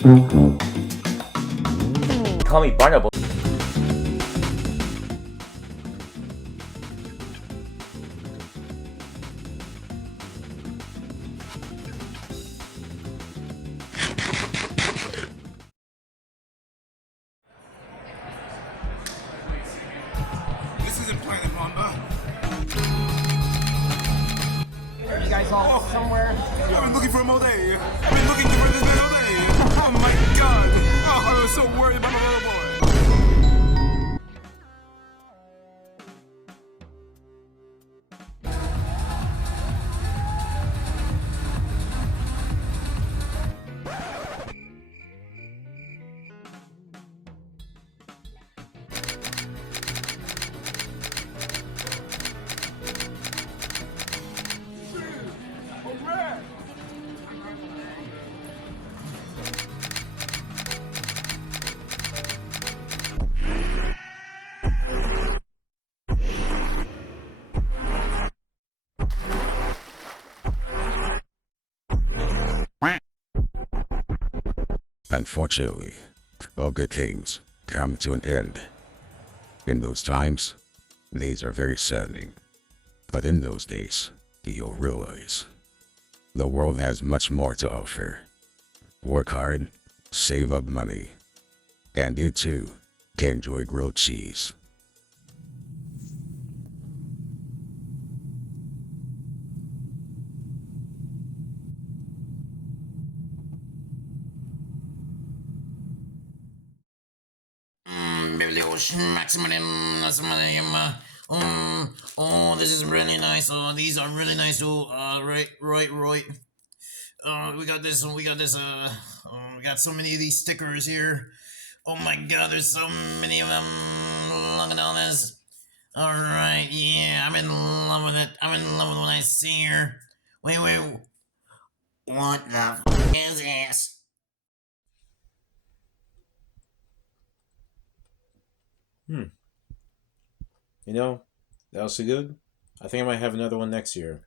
Call me Barnable. This isn't Planet Mamba. Are you guys all somewhere? I've been looking for him all day. I've been looking for this man all day. Oh my god. Oh, I was so worried about my little boy. Unfortunately, all good things come to an end. In those times, days are very saddening. But in those days, you'll realize the world has much more to offer. Work hard, save up money, and you too can enjoy grilled cheese. Maximum. Oh, this is really nice. Oh, these are really nice. Oh, right. We got this. We got so many of these stickers here. Oh my god, there's so many of them. Look at all this. All right, yeah, I'm in love with it. I'm in love with what I see here. Wait. What the is this? You know, that was so good. I think I might have another one next year.